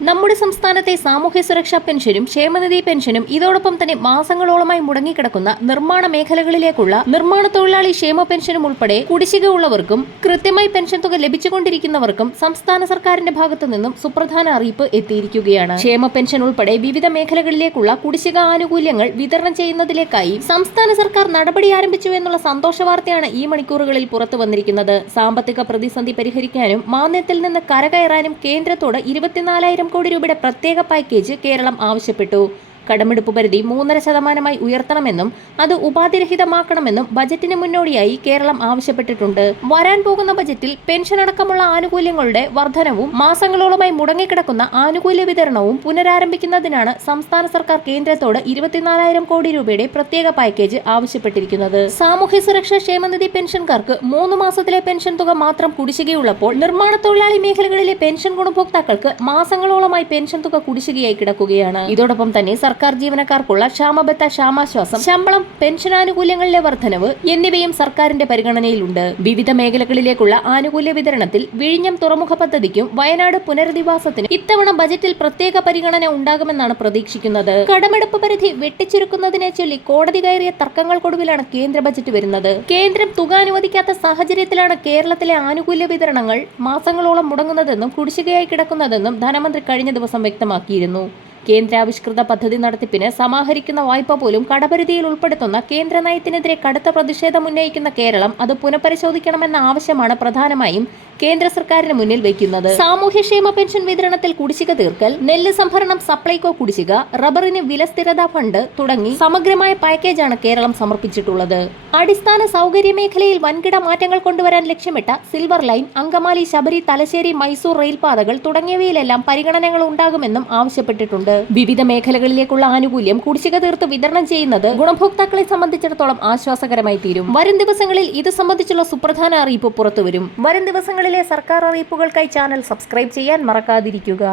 നമ്മുടെ സംസ്ഥാനത്തെ സാമൂഹ്യ സുരക്ഷാ പെൻഷനും ക്ഷേമനിധി പെൻഷനും ഇതോടൊപ്പം തന്നെ മാസങ്ങളോളമായി മുടങ്ങിക്കിടക്കുന്ന നിർമ്മാണ മേഖലകളിലേക്കുള്ള നിർമ്മാണ തൊഴിലാളി ക്ഷേമ പെൻഷനും ഉൾപ്പെടെ കുടിശ്ശിക ഉള്ളവർക്കും കൃത്യമായി പെൻഷൻ തുക ലഭിച്ചുകൊണ്ടിരിക്കുന്നവർക്കും സംസ്ഥാന സർക്കാരിന്റെ ഭാഗത്തു നിന്നും സുപ്രധാന അറിയിപ്പ് എത്തിയിരിക്കുകയാണ്. ക്ഷേമ പെൻഷൻ ഉൾപ്പെടെ വിവിധ മേഖലകളിലേക്കുള്ള കുടിശ്ശിക ആനുകൂല്യങ്ങൾ വിതരണം ചെയ്യുന്നതിലേക്കായി സംസ്ഥാന സർക്കാർ നടപടി ആരംഭിച്ചു എന്നുള്ള സന്തോഷ വാർത്തയാണ് ഈ മണിക്കൂറുകളിൽ പുറത്തു വന്നിരിക്കുന്നത്. സാമ്പത്തിക പ്രതിസന്ധി പരിഹരിക്കാനും മാന്യത്തിൽ നിന്ന് കരകയറാനും കേന്ദ്രത്തോട് ഇരുപത്തിനാലായിരം കോടി രൂപയുടെ പ്രത്യേക പാക്കേജ് കേരളം ആവശ്യപ്പെട്ടു. കടമെടുപ്പ് പരിധി മൂന്നര ശതമാനമായി ഉയർത്തണമെന്നും അത് ഉപാധിരഹിതമാക്കണമെന്നും ബജറ്റിന് മുന്നോടിയായി കേരളം ആവശ്യപ്പെട്ടിട്ടുണ്ട്. വരാൻ പോകുന്ന ബജറ്റിൽ പെൻഷൻ അടക്കമുള്ള ആനുകൂല്യങ്ങളുടെ വർധനവും മാസങ്ങളോളമായി മുടങ്ങിക്കിടക്കുന്ന ആനുകൂല്യ വിതരണവും പുനരാരംഭിക്കുന്നതിനാണ് സംസ്ഥാന സർക്കാർ കേന്ദ്രത്തോട് ഇരുപത്തിനാലായിരം കോടി രൂപയുടെ പ്രത്യേക പാക്കേജ് ആവശ്യപ്പെട്ടിരിക്കുന്നത്. സാമൂഹ്യ സുരക്ഷാ ക്ഷേമനിധി പെൻഷൻകാർക്ക് മൂന്ന് മാസത്തിലെ പെൻഷൻ തുക മാത്രം കുടിശ്ശികയുള്ളപ്പോൾ നിർമ്മാണ തൊഴിലാളി മേഖലകളിലെ പെൻഷൻ ഗുണഭോക്താക്കൾക്ക് മാസങ്ങളോളമായി പെൻഷൻ തുക കുടിശ്ശികയായി കിടക്കുകയാണ്. ഇതോടൊപ്പം തന്നെ സർക്കാർ ജീവനക്കാർക്കുള്ള ക്ഷാമബത്ത ക്ഷാമാശ്വാസം ശമ്പളം പെൻഷനാനുകൂല്യങ്ങളിലെ വർധനവ് എന്നിവയും സർക്കാരിന്റെ പരിഗണനയിലുണ്ട്. വിവിധ മേഖലകളിലേക്കുള്ള ആനുകൂല്യ വിതരണത്തിൽ വിഴിഞ്ഞം തുറമുഖ പദ്ധതിക്കും വയനാട് പുനരധിവാസത്തിനും ഇത്തവണ ബജറ്റിൽ പ്രത്യേക പരിഗണന ഉണ്ടാകുമെന്നാണ് പ്രതീക്ഷിക്കുന്നത്. കടമെടുപ്പ് പരിധി വെട്ടിച്ചുരുക്കുന്നതിനെ ചൊല്ലി കോടതി കയറിയ തർക്കങ്ങൾക്കൊടുവിലാണ് കേന്ദ്ര ബജറ്റ് വരുന്നത്. കേന്ദ്രം തുക അനുവദിക്കാത്ത സാഹചര്യത്തിലാണ് കേരളത്തിലെ ആനുകൂല്യ വിതരണങ്ങൾ മാസങ്ങളോളം മുടങ്ങുന്നതെന്നും കുടിശ്ശികയായി കിടക്കുന്നതെന്നും ധനമന്ത്രി കഴിഞ്ഞ ദിവസം വ്യക്തമാക്കിയിരുന്നു. കേന്ദ്രാവിഷ്കൃത പദ്ധതി നടത്തിപ്പിന് സമാഹരിക്കുന്ന വായ്പ പോലും കടപരിധിയിൽ ഉൾപ്പെടുത്തുന്ന കേന്ദ്ര നയത്തിനെതിരെ കടുത്ത പ്രതിഷേധം ഉന്നയിക്കുന്ന കേരളം അത് പുനഃപരിശോധിക്കണമെന്ന ആവശ്യമാണ് പ്രധാനമായും കേന്ദ്ര സർക്കാരിന് മുന്നിൽ വയ്ക്കുന്നത്. സാമൂഹ്യക്ഷേമ പെൻഷൻ വിതരണത്തിൽ കുടിശ്ശിക തീർക്കൽ നെല്ല് സംഭരണം സപ്ലൈകോ കുടിശ്ശിക റബ്ബറിന് വില സ്ഥിരതാ ഫണ്ട് തുടങ്ങി സമഗ്രമായ പാക്കേജാണ് കേരളം സമർപ്പിച്ചിട്ടുള്ളത്. അടിസ്ഥാന സൗകര്യ മേഖലയിൽ വൻകിട മാറ്റങ്ങൾ കൊണ്ടുവരാൻ ലക്ഷ്യമിട്ട സിൽവർ ലൈൻ അങ്കമാലി ശബരി തലശ്ശേരി മൈസൂർ റെയിൽപാതകൾ തുടങ്ങിയവയിലെല്ലാം പരിഗണനകൾ ഉണ്ടാകുമെന്നും ആവശ്യപ്പെട്ടിട്ടുണ്ട്. വിവിധ മേഖലകളിലേക്കുള്ള ആനുകൂല്യം കുടിശ്ശിക തീർത്ത് വിതരണം ചെയ്യുന്നത് ഗുണഭോക്താക്കളെ സംബന്ധിച്ചിടത്തോളം ആശ്വാസകരമായി തീരും. വരും ദിവസങ്ങളിൽ ഇത് സംബന്ധിച്ചുള്ള സുപ്രധാന അറിയിപ്പ് പുറത്തുവരും. വരും ദിവസങ്ങളിലെ സർക്കാർ അറിയിപ്പുകൾക്കായി ചാനൽ സബ്സ്ക്രൈബ് ചെയ്യാൻ മറക്കാതിരിക്കുക.